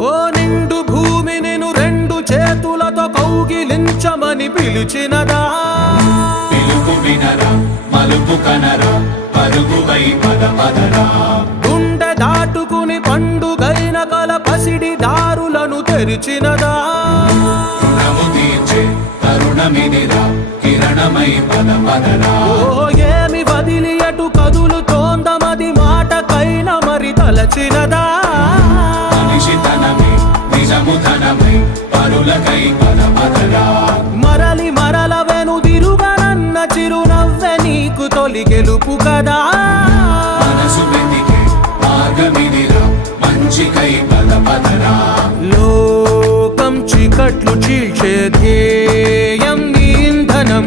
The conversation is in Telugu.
ఓ నిండు భూమి నిన్ను రెండు చేతులతో కౌగిలించమని పిలిచినదా పిలుపు వినరా మలుపు కనరా పరుగువై పద పదరా గుండె దాటుకుని పండుగైన కల పసిడి దారులను తెరిచినదా రుణము తీర్చే తరుణమిదిరా కిరణమై పద పదరా ఓ ఏమి వదిలి అటు కదులుతోందమది మాటకైన మరి తలచినదా మనిషితనమే నిజముతనమై పరులకై పద పదరా మరలి మరల వెనుదిరుగనన్న చిరునవ్వె నీకు తొలి గెలుపు కదా మనసు వెతికే మార్గమిదిరా మంచికై పద పదరా లోకం చీకట్లు చీల్చే ధ్యేయం నీ ఇంధనం